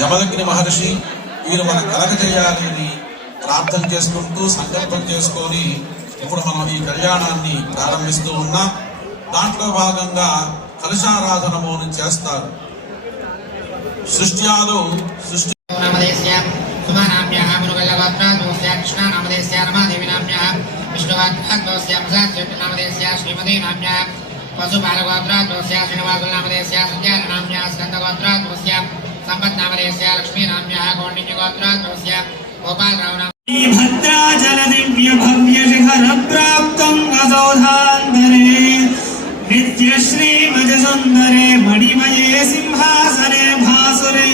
జమదగ్ని మహర్షి వీరు మన కలగజేయాలని ప్రార్థన చేసుకుంటూ సంకల్పం చేసుకొని ఇప్పుడు మనం ఈ కళ్యాణాన్ని ప్రారంభిస్తూ ఉన్నాం. దాంట్లో భాగంగా కలశారాధనము చేస్తారు. సృష్ట్యాలు సృష్టి लक्ष्मी भद्राचल दिव्य भव्य शिखर प्राप्तं अजोधान्तरे नित्य श्रीमज सुन्दरे मणिमये सिंहासने भासुरे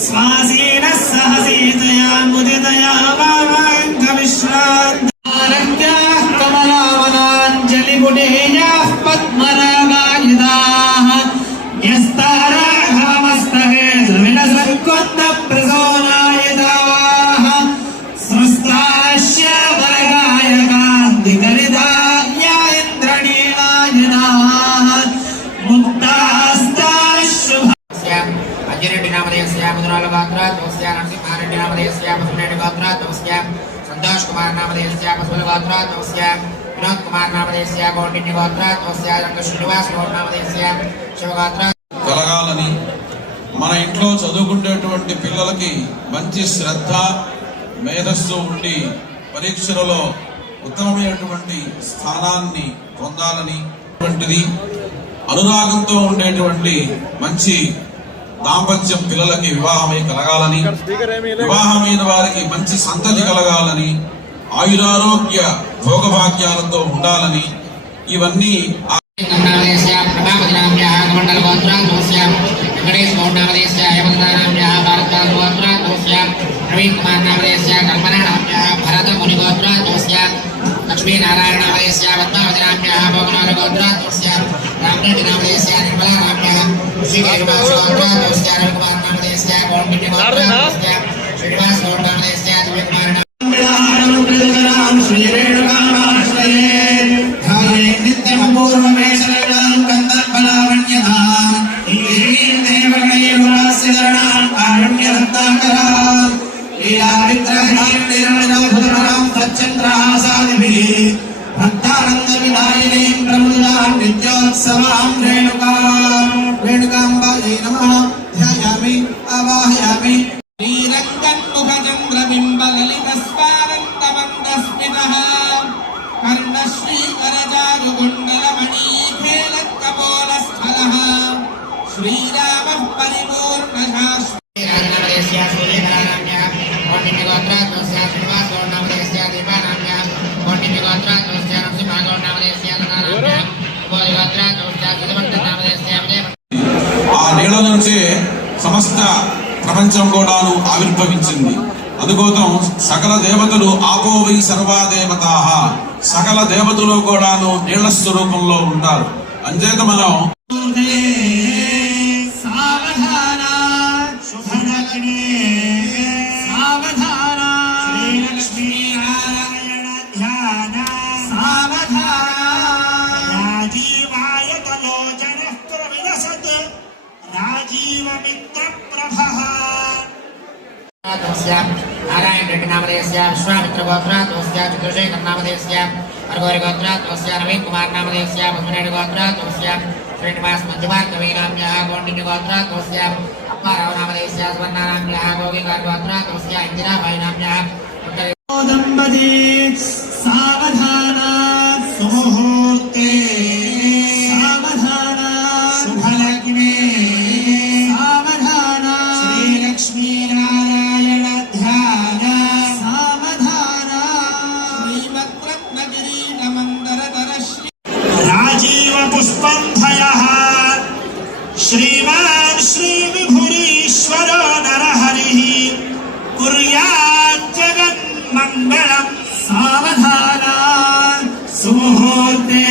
स्वासीनः सहसीतया मुदितया वामाङ्गविश्रान्तारक्त्याः कमलावनाञ्जलिपुटेयाः पद्मरागायुधाः यस्ताराघवमस्तके जविनसङ्कुन्दप्रसोनायुधाः स्वस्ताश्यामरगायकान्तिकलिताया इन्द्रणीलायुधाः मुक्तास्ताशुभा अज्जरेड्डिनामधेयस्य मुद्रालगात्रात्वस्य नरसिंहारेड्डिनामधेयस्य पशुरेड्डिगात्रात्वस्य संतोष कुमार नामधेयस्य पशुलगात्रात्वस्य विनोद कुमार नामधेयस्य कौंडिन्यगात्रात्वस्य श्रीनिवास गौड नामधेयस्य शिवगात्रा కలగాలని మన ఇంట్లో చదువుకునేటువంటి పిల్లలకి మంచి శ్రద్ధ మేధస్సు ఉండి పరీక్షలలో ఉత్తమమైనటువంటి స్థానాన్ని పొందాలని అనురాగంతో ఉండేటువంటి మంచి దాంపత్యం పిల్లలకి వివాహమై కలగాలని వివాహమైన వారికి మంచి సంతతి కలగాలని ఆయురారోగ్య భోగభాగ్యాలతో ఉండాలని ఇవన్నీ लक्ष्मी नारायण नामधेयस्य पद्मावती नाम्याः भोगनाथगोत्रात्वस्य रामरेड्डी नामधेयस्य निर्मला नाम्याः ऋषिकेशवासगोत्रात्वस्य रविकुमार नामधेयस्य कौंडिन्यगोत्रात्वस्य श्रीनिवास गौड नामधेयस्य दिव्यकुमार नाम श्रीरेणुकामाश्रये ध्याये नित्यमपूर्वमेशरणां कन्दर्पलावण्यधाम ईं देवगणैर्वास्यधरणां कारुण्यरत्नाकरां लीलाविग्रहणां निर्मलाभुतरां तच्चन्द्रहासादिभिः भक्तानन्दविदायिनीं प्रमुदां नित्योत्सवां रेणुकाम्बायै नमः ध्यायामि आवाहयामि श्रीरङ्गन्मुखचन्द्रबिम्बललितस्वानन्दमन्दस्मितः कर्णश्रीकरचारुकुण्डलमणिखेलकपोलस्थलः श्रीरामः परिपूर्णशाश्वतः ఆ నీళ్ళ నుంచే సమస్త ప్రపంచం కూడాను ఆవిర్భవించింది. అందుకోసం సకల దేవతలు ఆపోవై సర్వా దేవతాః, సకల దేవతలు కూడాను నీళ్ల స్వరూపంలో ఉంటారు. అంచేత మనం नारायण रेड्डी नामधेयस्य विश्वामित्र गोत्रात्वस्य चतुर्शेखर नामधेयस्य अर्घोरी गोत्रात्वस्य नवीन कुमार नामधेयस्य पद्मनाभ गोत्रात्वस्य श्रीनिवास मंजुभार्गवी नाम्याः कौंडिन्य गोत्रात्वस्य अप्पाराव नामधेयस्य सुवर्णा नाम्याः गोविकार गोत्रात्वस्य इंदिराबाई नाम्याः दंपती सावधाना सुमुहूर्ते सावधाना शुभलग्ने सावधाना श्रीलक्ष्मी नारायण ध्यान सावधाना श्रीमद्रत्नगिरी नमन्दरधर श्री राजीव पुष्पन्धयः श्रीमान् श्रीविभुरीश्वरो नरहरिः कुर्यात् जगन्मङ्गलम् सावधाना सुमुहूर्ते